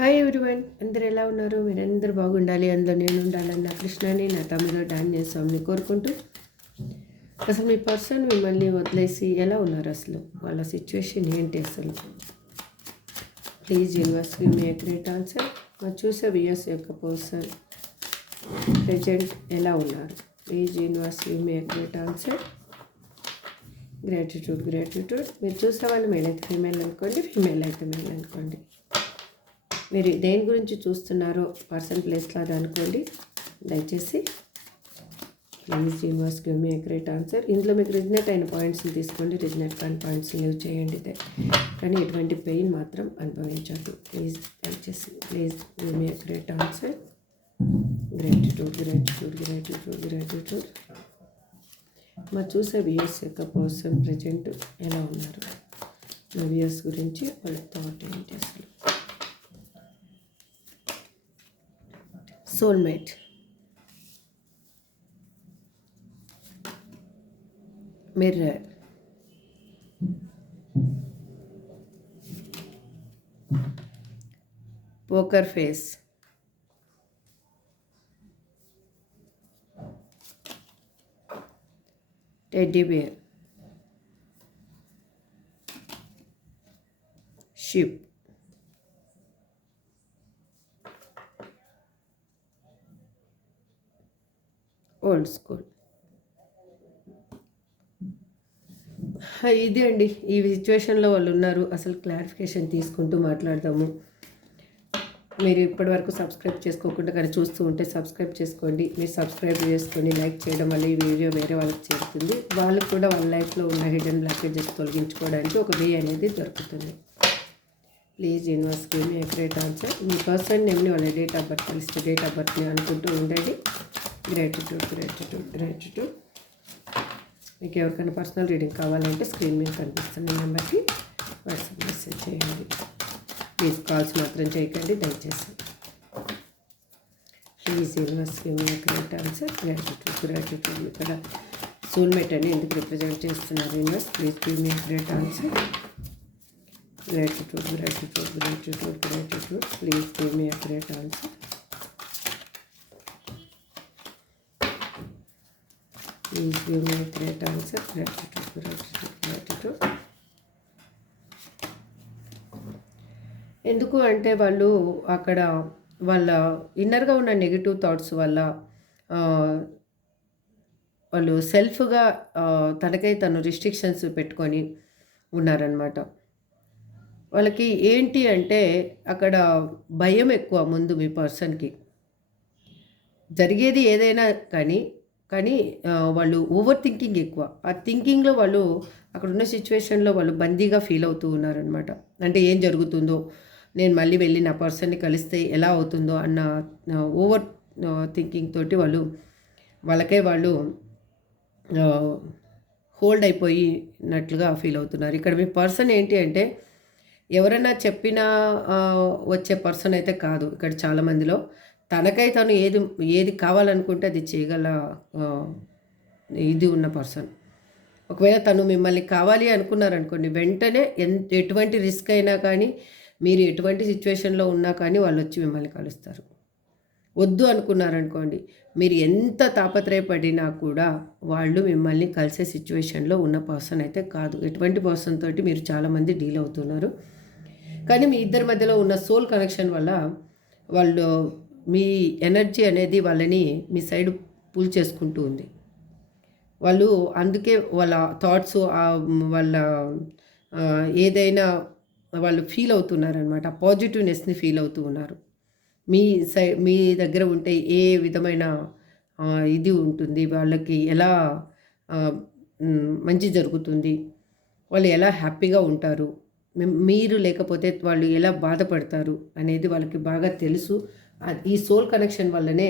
Hi everyone, అందరు ఎలా ఉన్నారు? మీరందరూ బాగుండాలి, అందులో నేను ఉండాలని నా కృష్ణని, నా తమ్ముడు డాన్య స్వామిని కోరుకుంటూ, అసలు మీ పర్సన్ మిమ్మల్ని వదిలేసి ఎలా ఉన్నారు? అసలు వాళ్ళ సిచ్యువేషన్ ఏంటి? అసలు please universe give me great answer. మరి చూసే వియర్స్ యొక్క పర్సన్ ప్రజెంట్ ఎలా ఉన్నారు? Please universe give me great answer. Gratitude. మీరు చూసే వాళ్ళు మేల్ అయితే ఫీమేల్ అనుకోండి, ఫీమేల్ అయితే మేల్ అనుకోండి. మీరు దేని గురించి చూస్తున్నారో పర్సన్ ప్లేస్లో అది అనుకోండి. దయచేసి please universe give me great answer. ఇందులో మీకు రిజనేట్ అయిన పాయింట్స్ని తీసుకోండి, రిజనేట్ కాని పాయింట్స్ని లీవ్ చేయండి. కానీ ఎటువంటి పెయిన్ మాత్రం అనుభవించద్దు. ప్లీజ్ దయచేసి please give me great answer. Gratitude. మా చూసే వియర్స్ యొక్క పర్సన్ ప్రజెంట్ ఎలా ఉన్నారు? మా వియర్స్ గురించి వాళ్ళ థాట్ ఏంటి? అసలు soulmate, mirror, poker face, teddy bear, sheep, old school. ఇదే అండి, ఈ సిచ్యువేషన్లో వాళ్ళు ఉన్నారు. అసలు క్లారిఫికేషన్ తీసుకుంటూ మాట్లాడదాము. మీరు ఇప్పటివరకు సబ్స్క్రైబ్ చేసుకోకుండా కానీ చూస్తూ ఉంటే సబ్స్క్రైబ్ చేసుకోండి. మీరు సబ్స్క్రైబ్ చేసుకొని లైక్ చేయడం వల్ల ఈ వీడియో వేరే వాళ్ళకి చేరుతుంది. వాళ్ళకు కూడా వాళ్ళ లైఫ్లో ఉన్న హిడెన్ బ్లాకేజెస్ తొలగించుకోవడానికి ఒక వే అనేది దొరుకుతుంది. Please universe give me great answer. మీ పర్సన్ నేమ్ని వాళ్ళ డేట్ ఆఫ్ బర్త్ కలిస్తే డేట్ ఆఫ్ బర్త్ని అనుకుంటూ ఉండండి. గ్రాటిట్యూడ్. మీకు ఎవరికైనా పర్సనల్ రీడింగ్ కావాలంటే స్క్రీన్ మీద కనిపిస్తున్న నెంబర్కి వాట్సాప్ మెసేజ్ చేయండి. ప్లీజ్ కాల్స్ మాత్రం చేయకండి దయచేసి. Please universe give me great answer. Gratitude. ఇక్కడ సోల్మేట్ అని ఎందుకు రిప్రజెంట్ చేస్తున్నారు universe? Please give me great answer. Gratitude. Please give me great answer. Please give me a great answer. Gratitude. ఎందుకు అంటే వాళ్ళు అక్కడ వాళ్ళ ఇన్నర్గా ఉన్న నెగిటివ్ థాట్స్ వల్ల వాళ్ళు సెల్ఫ్గా తనకై తను రిస్ట్రిక్షన్స్ పెట్టుకొని ఉన్నారనమాట. వాళ్ళకి ఏంటి అంటే అక్కడ భయం ఎక్కువ. ముందు మీ పర్సన్కి జరిగేది ఏదైనా కానీ వాళ్ళు ఓవర్ థింకింగ్ ఎక్కువ. ఆ థింకింగ్లో వాళ్ళు అక్కడ ఉన్న సిచ్యువేషన్లో వాళ్ళు బందీగా ఫీల్ అవుతూ ఉన్నారనమాట. అంటే ఏం జరుగుతుందో, నేను మళ్ళీ వెళ్ళి నా పర్సన్ని కలిస్తే ఎలా అవుతుందో అన్న ఓవర్ థింకింగ్ తోటి వాళ్ళు హోల్డ్ అయిపోయినట్లుగా ఫీల్ అవుతున్నారు. ఇక్కడ మీ పర్సన్ ఏంటి అంటే ఎవరైనా చెప్పినా వచ్చే పర్సన్ అయితే కాదు. ఇక్కడ చాలామందిలో తనకై తను ఏది కావాలనుకుంటే అది చేయగల ఇది ఉన్న పర్సన్. ఒకవేళ తను మిమ్మల్ని కావాలి అనుకున్నారనుకోండి, వెంటనే ఎటువంటి రిస్క్ అయినా కానీ, మీరు ఎటువంటి సిచ్యువేషన్లో ఉన్నా కానీ వాళ్ళు వచ్చి మిమ్మల్ని కలుస్తారు. వద్దు అనుకున్నారనుకోండి, మీరు ఎంత తాపత్రయపడినా కూడా వాళ్ళు మిమ్మల్ని కలిసే సిచ్యువేషన్లో ఉన్న పర్సన్ అయితే కాదు. ఎటువంటి పర్సన్ తోటి మీరు చాలామంది డీల్ అవుతున్నారు. కానీ మీ ఇద్దరి మధ్యలో ఉన్న సోల్ కనెక్షన్ వల్ల వాళ్ళు మీ ఎనర్జీ అనేది వాళ్ళని మీ సైడ్ పుల్ చేసుకుంటూ ఉంది. వాళ్ళు అందుకే వాళ్ళ థాట్స్ వాళ్ళ ఏదైనా వాళ్ళు ఫీల్ అవుతున్నారనమాట. పాజిటివ్నెస్ని ఫీల్ అవుతూ ఉన్నారు. మీ దగ్గర ఉంటే ఏ విధమైన ఇది ఉంటుంది, వాళ్ళకి ఎలా మంచి జరుగుతుంది, వాళ్ళు ఎలా హ్యాపీగా ఉంటారు, మీరు లేకపోతే వాళ్ళు ఎలా బాధపడతారు అనేది వాళ్ళకి బాగా తెలుసు. ఈ సోల్ కనెక్షన్ వల్లనే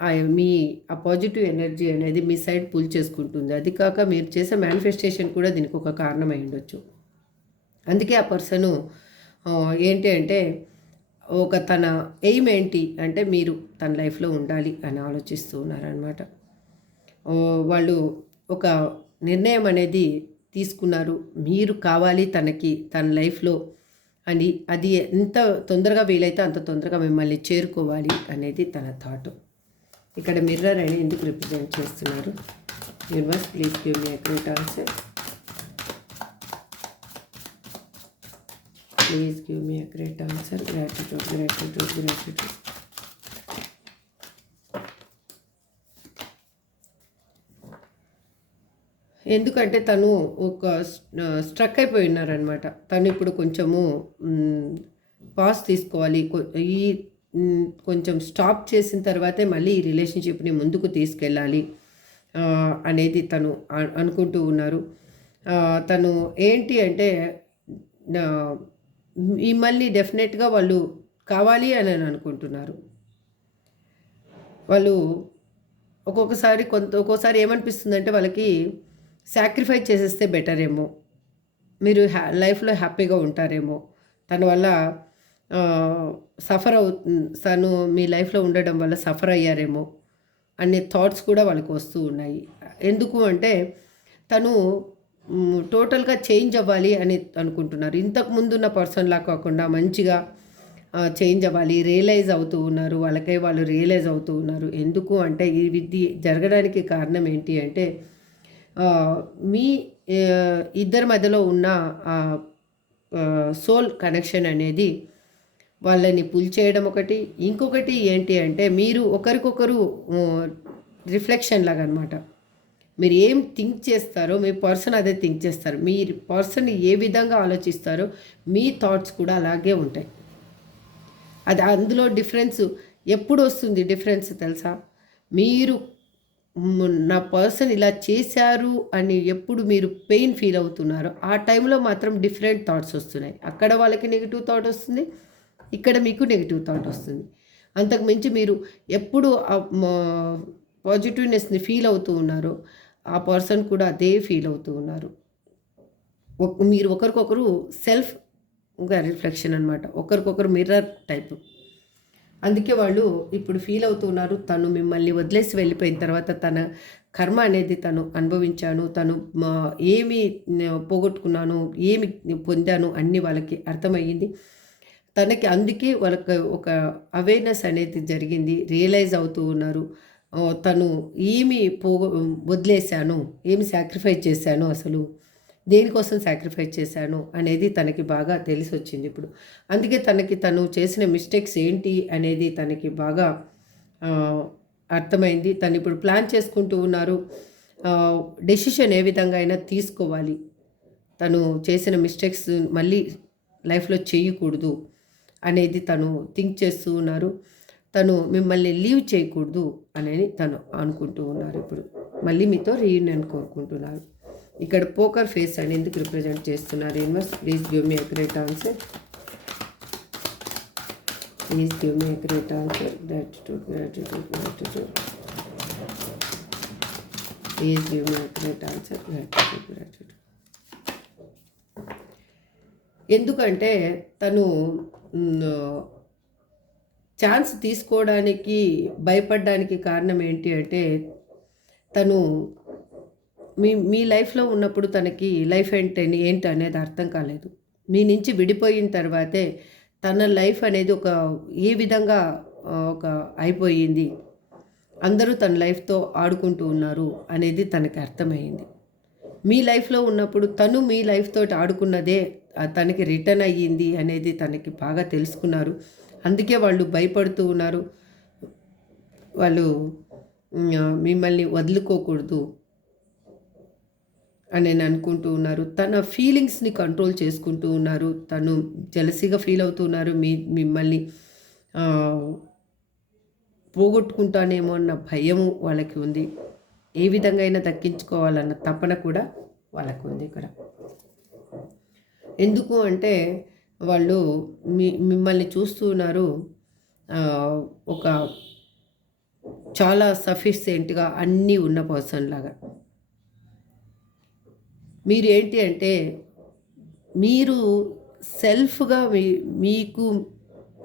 ఆ పాజిటివ్ ఎనర్జీ అనేది మీ సైడ్ పుల్ చేసుకుంటుంది. అది కాక మీరు చేసే మేనిఫెస్టేషన్ కూడా దీనికి ఒక కారణమై ఉండొచ్చు. అందుకే ఆ పర్సను ఏంటి అంటే తన ఎయిమ్ ఏంటి అంటే మీరు తన లైఫ్లో ఉండాలి అని ఆలోచిస్తూ ఉన్నారనమాట. వాళ్ళు ఒక నిర్ణయం అనేది తీసుకున్నారు. మీరు కావాలి తనకి, తన లైఫ్లో అని అది ఎంత తొందరగా వీలైతే అంత తొందరగా మిమ్మల్ని చేరుకోవాలి అనేది తన థాట్. ఇక్కడ మిర్రర్ అని ఎందుకు రిప్రజెంట్ చేస్తున్నారు? Universe please give me accurate answer. Please give me accurate answer. Gratitude gratitude gratitude. ఎందుకంటే తను ఒక స్ట్రక్ అయిపోయి ఉన్నారనమాట. తను ఇప్పుడు కొంచెము పాస్ తీసుకోవాలి, ఈ కొంచెం స్టాప్ చేసిన తర్వాతే మళ్ళీ ఈ రిలేషన్షిప్ని ముందుకు తీసుకెళ్ళాలి అనేది తను అనుకుంటూ ఉన్నారు. తను ఏంటి అంటే మళ్ళీ డెఫినెట్గా వాళ్ళు కావాలి అని అనుకుంటున్నారు. వాళ్ళు ఒక్కొక్కసారి ఏమనిపిస్తుందంటే వాళ్ళకి సాక్రిఫైస్ చేసేస్తే బెటర్ ఏమో, మీరు లైఫ్లో హ్యాపీగా ఉంటారేమో, తన వల్ల తను మీ లైఫ్లో ఉండడం వల్ల సఫర్ అయ్యారేమో అనే థాట్స్ కూడా వాళ్ళకి వస్తూ ఉన్నాయి. ఎందుకు అంటే తను టోటల్గా చేంజ్ అవ్వాలి అని అనుకుంటున్నారు. ఇంతకు ముందున్న పర్సన్లా కాకుండా మంచిగా చేంజ్ అవ్వాలి, రియలైజ్ అవుతూ ఉన్నారు. వాళ్ళు రియలైజ్ అవుతూ ఉన్నారు. ఎందుకు అంటే ఇది జరగడానికి కారణం ఏంటి అంటే మీ ఇద్దరి మధ్యలో ఉన్న సోల్ కనెక్షన్ అనేది వాళ్ళని పుల్ చేయడం ఒకటి. ఇంకొకటి ఏంటి అంటే మీరు ఒకరికొకరు రిఫ్లెక్షన్ లాగా అనమాట. మీరు ఏం థింక్ చేస్తారో మీ పర్సన్ అదే థింక్ చేస్తారు. మీ పర్సన్ ఏ విధంగా ఆలోచిస్తారో మీ థాట్స్ కూడా అలాగే ఉంటాయి. అది అందులో డిఫరెన్స్ ఎప్పుడు వస్తుంది? డిఫరెన్స్ తెలుసా? మీరు నా పర్సన్ ఇలా చేశారు అని ఎప్పుడు మీరు పెయిన్ ఫీల్ అవుతున్నారో ఆ టైంలో మాత్రం డిఫరెంట్ థాట్స్ వస్తున్నాయి. అక్కడ వాళ్ళకి నెగిటివ్ థాట్ వస్తుంది, ఇక్కడ మీకు నెగిటివ్ థాట్ వస్తుంది. అంతకు మించి మీరు ఎప్పుడు పాజిటివ్నెస్ని ఫీల్ అవుతూ ఉన్నారో ఆ పర్సన్ కూడా అదే ఫీల్ అవుతూ ఉన్నారు. మీరు ఒకరికొకరు సెల్ఫ్గా రిఫ్లెక్షన్ అనమాట, ఒకరికొకరు మిర్రర్ టైపు. అందుకే వాళ్ళు ఇప్పుడు ఫీల్ అవుతున్నారు. తను మిమ్మల్ని వదిలేసి వెళ్ళిపోయిన తర్వాత తన కర్మ అనేది తను అనుభవించాను, తను ఏమి పోగొట్టుకున్నాను, ఏమి పొందాను అన్నీ వాళ్ళకి అర్థమయ్యింది. తనకి అందుకే వాళ్ళకి ఒక అవేర్నెస్ అనేది జరిగింది. రియలైజ్ అవుతూ ఉన్నారు. తను ఏమి వదిలేశాను, ఏమి సాక్రిఫైస్ చేశాను, అసలు దేనికోసం సాక్రిఫైస్ చేశాను అనేది తనకి బాగా తెలిసి వచ్చింది ఇప్పుడు. అందుకే తను చేసిన మిస్టేక్స్ ఏంటి అనేది తనకి బాగా అర్థమైంది. తను ఇప్పుడు ప్లాన్ చేసుకుంటూ ఉన్నారు. డెసిషన్ ఏ విధంగా అయినా తీసుకోవాలి, తను చేసిన మిస్టేక్స్ మళ్ళీ లైఫ్లో చేయకూడదు అనేది తను థింక్ చేస్తూ ఉన్నారు. తను మిమ్మల్ని లీవ్ చేయకూడదు అనేది తను అనుకుంటూ ఉన్నారు. ఇప్పుడు మళ్ళీ మీతో రీయూనియన్ కోరుకుంటున్నారు. ఇక్కడ పోకర్ ఫేస్ అని ఎందుకు రిప్రజెంట్ చేస్తున్నారు? Universe please give me accurate answer. Please give me accurate answer. Gratitude gratitude gratitude. Please give me accurate answer. Gratitude gratitude. ఎందుకంటే తను ఛాన్స్ తీసుకోవడానికి భయపడడానికి కారణం ఏంటి అంటే తను మీ లైఫ్లో ఉన్నప్పుడు తనకి లైఫ్ ఏంటి అనేది అర్థం కాలేదు. మీ నుంచి విడిపోయిన తర్వాతే తన లైఫ్ అనేది ఏ విధంగా ఒక అయిపోయింది, అందరూ తన లైఫ్తో ఆడుకుంటూ ఉన్నారు అనేది తనకి అర్థమైంది. మీ లైఫ్లో ఉన్నప్పుడు తను మీ లైఫ్ తోటి ఆడుకున్నదే తనకి రిటర్న్ అయ్యింది అనేది తనకి బాగా తెలుసుకున్నారు. అందుకే వాళ్ళు భయపడుతూ ఉన్నారు. వాళ్ళు మిమ్మల్ని వదులుకోకూడదు అని నేను అనుకుంటూ ఉన్నారు. తన ఫీలింగ్స్ని కంట్రోల్ చేసుకుంటూ ఉన్నారు. తను జెలసీగా ఫీల్ అవుతూ ఉన్నారు. మిమ్మల్ని పోగొట్టుకుంటానేమో అన్న భయము వాళ్ళకి ఉంది. ఏ విధంగా అయినా దక్కించుకోవాలన్న తపన కూడా వాళ్ళకు ఉంది ఇక్కడ. ఎందుకు అంటే వాళ్ళు మిమ్మల్ని చూస్తూ ఉన్నారు. ఒక చాలా సఫిషియెంట్గా అన్నీ ఉన్న పర్సన్ లాగా. మీరు ఏంటి అంటే మీరు సెల్ఫ్గా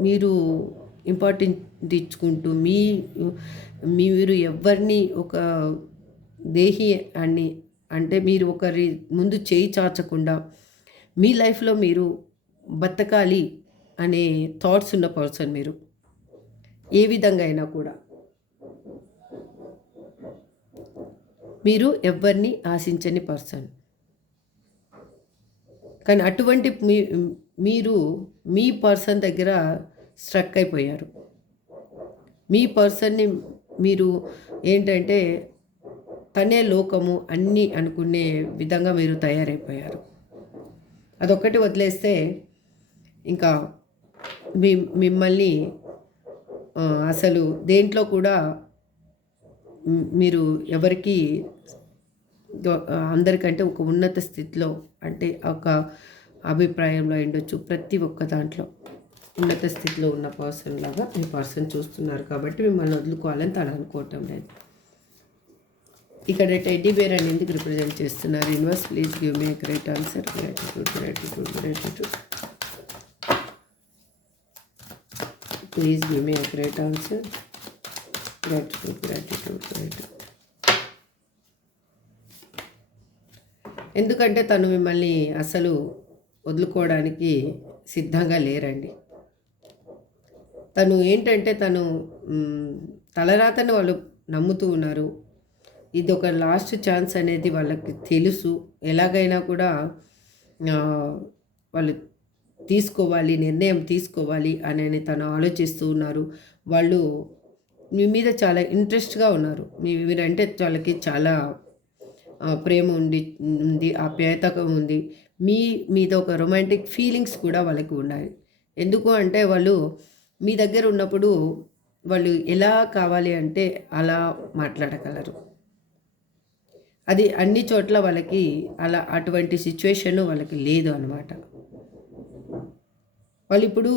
మీరు ఇంపార్టెంట్ ఇచ్చుకుంటూ మీరు ఎవరిని ఒక దేహి అంటే మీరు ఒకరి ముందు చేయి చాచకుండా మీ లైఫ్లో మీరు బతకాలి అనే థాట్స్ ఉన్న పర్సన్ మీరు. ఏ విధంగా అయినా కూడా మీరు ఎవ్వరిని ఆశించని పర్సన్. కానీ అటువంటి మీరు మీ పర్సన్ దగ్గర స్ట్రక్ అయిపోయారు. మీ పర్సన్‌ని మీరు ఏంటంటే తనే లోకము అన్నీ అనుకునే విధంగా మీరు తయారైపోయారు. అదొక్కటి వదిలేస్తే ఇంకా మిమ్మల్ని అసలు దేంట్లో కూడా మీరు ఎవరికీ అందరికంటే ఒక ఉన్నత స్థితిలో అంటే ఒక అభిప్రాయంలో ఉండొచ్చు. ప్రతి ఒక్క దాంట్లో ఉన్నత స్థితిలో ఉన్న పర్సన్ లాగా మీ పర్సన్ చూస్తున్నారు కాబట్టి మిమ్మల్ని వదులుకోవాలని తను అనుకోవటం లేదు. ఇక్కడ టెడ్డీ బేర్ అని ఎందుకు రిప్రజెంట్ చేస్తున్నారు? Universe please give me great answer. Gratitude gratitude gratitude. Please give me great answer. Gratitude gratitude gratitude. ఎందుకంటే తను మిమ్మల్ని అసలు వదులుకోవడానికి సిద్ధంగా లేరండి. తను ఏంటంటే తను తలరాతని వాళ్ళు నమ్ముతూ ఉన్నారు. ఇది ఒక లాస్ట్ ఛాన్స్ అనేది వాళ్ళకి తెలుసు. ఎలాగైనా కూడా వాళ్ళు తీసుకోవాలి, నిర్ణయం తీసుకోవాలి అని తను ఆలోచిస్తూ ఉన్నారు. వాళ్ళు మీ మీద చాలా ఇంట్రెస్ట్గా ఉన్నారు. మీరంటే వాళ్ళకి చాలా ప్రేమ ఉంది, ఆప్యాయత ఉంది. మీ మీద ఒక రొమాంటిక్ ఫీలింగ్స్ కూడా వాళ్ళకి ఉన్నాయి. ఎందుకు అంటే వాళ్ళు మీ దగ్గర ఉన్నప్పుడు వాళ్ళు ఎలా కావాలి అంటే అలా మాట్లాడగలరు. అది అన్ని చోట్ల వాళ్ళకి అలా అటువంటి సిచ్యువేషన్ వాళ్ళకి లేదు అన్నమాట. వాళ్ళు ఇప్పుడు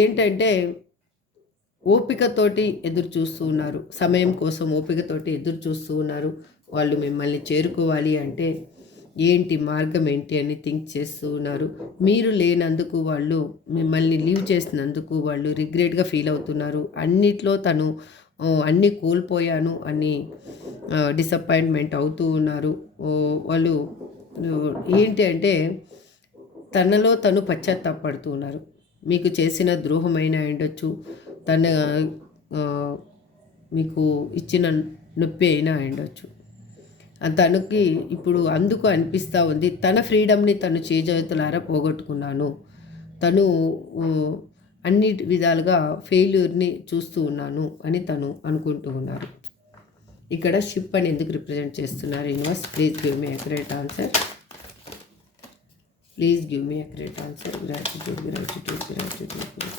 ఏంటంటే ఓపికతోటి ఎదురు చూస్తూ ఉన్నారు. సమయం కోసం ఓపికతోటి ఎదురు చూస్తూ ఉన్నారు. వాళ్ళు మిమ్మల్ని చేరుకోవాలి అంటే ఏంటి మార్గం ఏంటి అని థింక్ చేస్తూ ఉన్నారు. మీరు లేనందుకు వాళ్ళు మిమ్మల్ని లీవ్ చేసినందుకు వాళ్ళు రిగ్రెట్గా ఫీల్ అవుతున్నారు. అన్నిట్లో తను అన్నీ కోల్పోయాను అని డిసప్పాయింట్మెంట్ అవుతూ ఉన్నారు. వాళ్ళు ఏంటి అంటే తనలో తను పశ్చాత్తాపడుతూ ఉన్నారు. మీకు చేసిన ద్రోహమైన ఉండొచ్చు, తన మీకు ఇచ్చిన నొప్పి అయినా ఉండొచ్చు. తనకి ఇప్పుడు అందుకు అనిపిస్తూ ఉంది తన ఫ్రీడమ్ని తను చేజేతులారా పోగొట్టుకున్నాను, తను అన్ని విధాలుగా ఫెయిల్యూర్ని చూస్తూ ఉన్నాను అని తను అనుకుంటూ ఉన్నారు. ఇక్కడ షిప్ అని ఎందుకు రిప్రజెంట్ చేస్తున్నారు? Universe please give me accurate answer. Please give me accurate answer. Gratitude gratitude gratitude.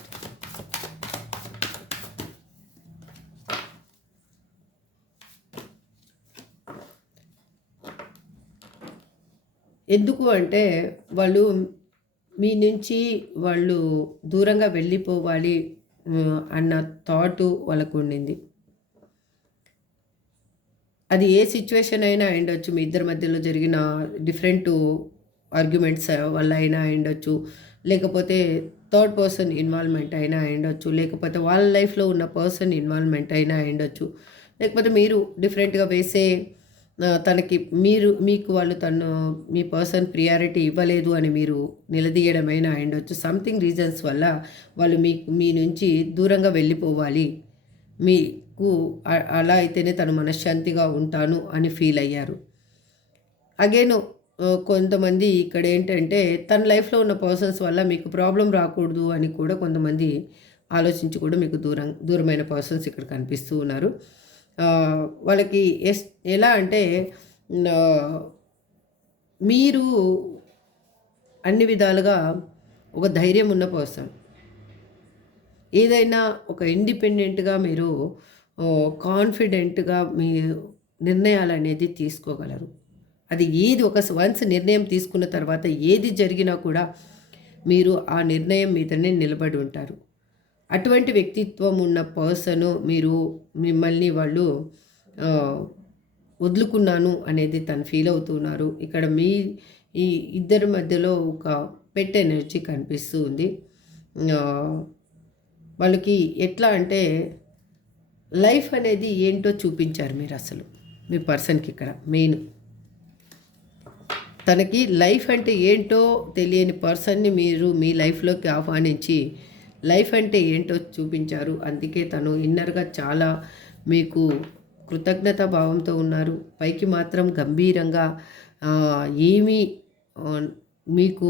ఎందుకు అంటే వాళ్ళు మీ నుంచి వాళ్ళు దూరంగా వెళ్ళిపోవాలి అన్న థాటు వాళ్ళకు ఉండింది. అది ఏ సిచ్యువేషన్ అయినా అయ్యుండొచ్చు. మీ ఇద్దరి మధ్యలో జరిగిన డిఫరెంట్ ఆర్గ్యుమెంట్స్ వల్ల అయినా అయ్యుండొచ్చు, లేకపోతే థర్డ్ పర్సన్ ఇన్వాల్వ్మెంట్ అయినా అయ్యుండొచ్చు, లేకపోతే వాళ్ళ లైఫ్లో ఉన్న పర్సన్ ఇన్వాల్వ్మెంట్ అయినా అయ్యుండొచ్చు, లేకపోతే మీరు డిఫరెంట్గా వేసే తనకి మీకు వాళ్ళు మీ పర్సన్ ప్రియారిటీ ఇవ్వలేదు అని మీరు నిలదీయడమైనా అయ్యుండొచ్చు. సంథింగ్ రీజన్స్ వల్ల వాళ్ళు మీ నుంచి దూరంగా వెళ్ళిపోవాలి, మీకు అలా అయితేనే తను మనశ్శాంతిగా ఉంటాను అని ఫీల్ అయ్యారు. అగైన్ కొంతమంది ఇక్కడ ఏంటంటే తన లైఫ్లో ఉన్న పర్సన్స్ వల్ల మీకు ప్రాబ్లం రాకూడదు అని కూడా కొంతమంది ఆలోచించి కూడా మీకు దూరమైన పర్సన్స్ ఇక్కడ కనిపిస్తూ ఉన్నారు. వాళ్ళకి ఎలా అంటే మీరు అన్ని విధాలుగా ఒక ధైర్యం ఉన్న పర్సన్. ఏదైనా ఒక ఇండిపెండెంట్గా మీరు కాన్ఫిడెంట్గా మీ నిర్ణయాలు అనేది తీసుకోగలరు. అది ఏది వన్స్ నిర్ణయం తీసుకున్న తర్వాత ఏది జరిగినా కూడా మీరు ఆ నిర్ణయం మీదనే నిలబడి ఉంటారు. అటువంటి వ్యక్తిత్వం ఉన్న పర్సను మిమ్మల్ని వాళ్ళు వదులుకున్నాను అనేది తను ఫీల్ అవుతున్నారు. ఇక్కడ ఈ ఇద్దరి మధ్యలో ఒక పెట్ ఎనర్జీ కనిపిస్తూ ఉంది. వాళ్ళకి ఎట్లా అంటే లైఫ్ అనేది ఏంటో చూపించారు మీరు అసలు మీ పర్సన్కి. ఇక్కడ మెయిన్ తనకి లైఫ్ అంటే ఏంటో తెలియని పర్సన్‌ని మీరు మీ లైఫ్‌లోకి ఆహ్వానించి, లైఫ్ అంటే ఏంటో చూపించారు. అందుకే తను ఇన్నర్‌గా చాలా మీకు కృతజ్ఞతా భావంతో ఉన్నారు. పైకి మాత్రం గంభీరంగా ఏమీ ఆహ్, మీకు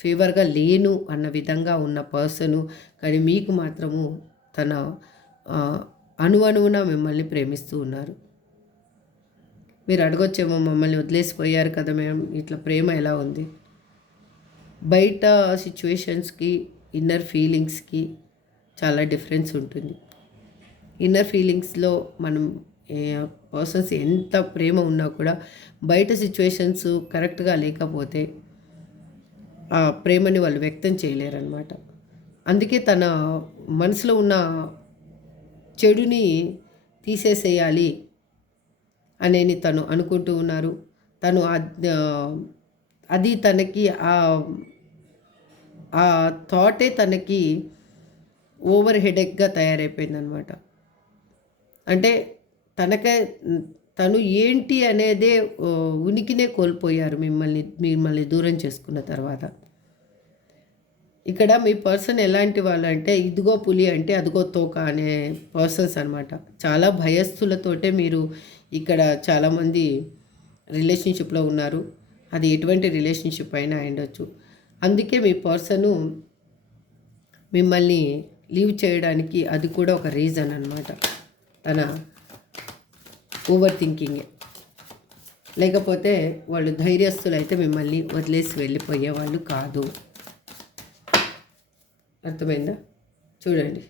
ఫేవర్‌గా లేను అన్న విధంగా ఉన్న పర్సను. కానీ మీకు మాత్రము తన ఆహ్, అణువణువున మిమ్మల్ని ప్రేమిస్తూ ఉన్నారు. మీరు అడగొచ్చేమో మమ్మల్ని వదిలేసిపోయారు కదా మేడం, ఇట్లా ప్రేమ ఎలా ఉంది? బయట సిచ్యువేషన్స్‌కి, ఇన్నర్ ఫీలింగ్స్‌కి చాలా డిఫరెన్స్ ఉంటుంది. ఇన్నర్ ఫీలింగ్స్‌లో మనం పర్సన్స్ ఎంత ప్రేమ ఉన్నా కూడా బయట సిచ్యువేషన్స్ కరెక్ట్‌గా లేకపోతే ఆ ప్రేమని వాళ్ళు వ్యక్తం చేయలేరనమాట. అందుకే తన మనసులో ఉన్న చెడుని తీసేసేయాలి అనేని తను అనుకుంటూ ఉన్నారు. తను అది తనకి ఆ థాటే తనకి ఓవర్ హెడేక్‌గా తయారైపోయిందనమాట. అంటే తనకే తను ఏంటి అనేదే ఉనికినే కోల్పోయారు మిమ్మల్ని దూరం చేసుకున్న తర్వాత. ఇక్కడ మీ పర్సన్ ఎలాంటి వాళ్ళంటే, ఇదిగో పులి అంటే అదిగో తోక అనే పర్సన్స్ అనమాట. చాలా భయస్థులతోటే మీరు ఇక్కడ చాలామంది రిలేషన్‌షిప్‌లో ఉన్నారు. అది ఎటువంటి రిలేషన్‌షిప్ అయినా అయ్యుండొచ్చు. అందుకే మీ పర్సను మిమ్మల్ని లీవ్ చేయడానికి అది కూడా ఒక రీజన్ అనమాట. తన ఓవర్ థింకింగే. లేకపోతే వాళ్ళు ధైర్యస్తులైతే మిమ్మల్ని వదిలేసి వెళ్ళిపోయేవాళ్ళు కాదు. అర్థమైందా? చూడండి.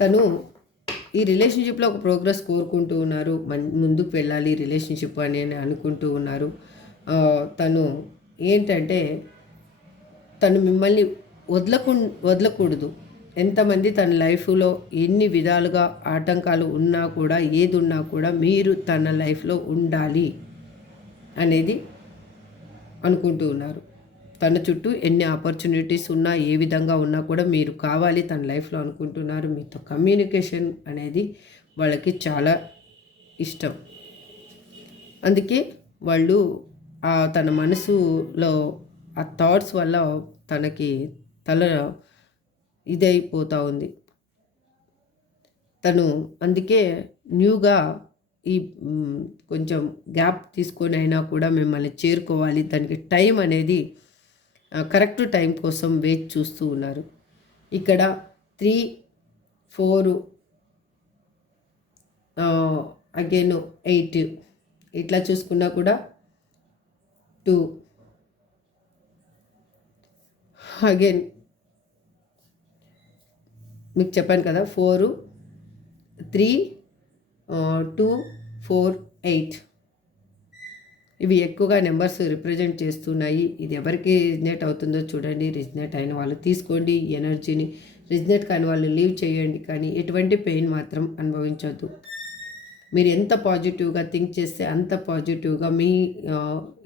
తను ఈ రిలేషన్‌షిప్‌లో ఒక ప్రోగ్రెస్ కోరుకుంటూ ఉన్నారు. ముందుకు వెళ్ళాలి రిలేషన్‌షిప్ అని అనుకుంటూ ఉన్నారు. తను ఏంటంటే తను మిమ్మల్ని వదలకూడదు. ఎంతమంది తన లైఫ్‌లో ఎన్ని విధాలుగా ఆటంకాలు ఉన్నా కూడా, ఏదున్నా కూడా మీరు తన లైఫ్‌లో ఉండాలి అనేది అనుకుంటూ ఉన్నారు. తన చుట్టూ ఎన్ని ఆపర్చునిటీస్ ఉన్నా, ఏ విధంగా ఉన్నా కూడా మీరు కావాలి తన లైఫ్‌లో అనుకుంటున్నారు. మీతో కమ్యూనికేషన్ అనేది వాళ్ళకి చాలా ఇష్టం. అందుకే వాళ్ళు తన మనసులో ఆ థాట్స్ వల్ల తనకి తల ఇదైపోతూ ఉంది. తను అందుకే న్యూగా ఈ కొంచెం గ్యాప్ తీసుకొని అయినా కూడా మిమ్మల్ని చేరుకోవాలి. దానికి టైం అనేది కరెక్ట్ టైం కోసం వేచి చూస్తూ ఉన్నారు. ఇక్కడ 3, 4 అగైన్ 8 ఇట్లా చూసుకున్నా కూడా 2 అగైన్ మీకు చెప్పాను కదా 4, 3, 2, 4, 8 ఇవి ఎక్కువగా నెంబర్స్ రిప్రజెంట్ చేస్తున్నాయి. ఇది ఎవరికి రిజనేట్ అవుతుందో చూడండి. రిజనేట్ అయిన వాళ్ళు తీసుకోండి ఎనర్జీని. రిజనేట్ కాని వాళ్ళు లీవ్ చేయండి. కానీ ఎటువంటి పెయిన్ మాత్రం అనుభవించొద్దు. మీరు ఎంత పాజిటివ్గా థింక్ చేస్తే అంత పాజిటివ్గా మీ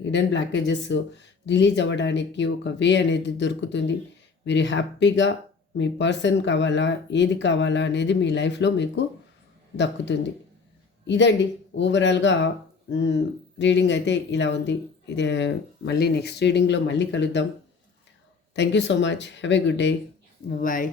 హిడెన్ బ్లాకేజెస్ రిలీజ్ అవ్వడానికి ఒక వే అనేది దొరుకుతుంది. మీరు హ్యాపీగా మీ పర్సన్ కావాలా, ఏది కావాలా అనేది మీ లైఫ్లో మీకు దక్కుతుంది. ఇదండి ఓవరాల్గా రీడింగ్ అయితే ఇలా ఉంది. ఇదే మళ్ళీ నెక్స్ట్ రీడింగ్లో మళ్ళీ కలుద్దాం. Thank you so much. Have a good day. Bye.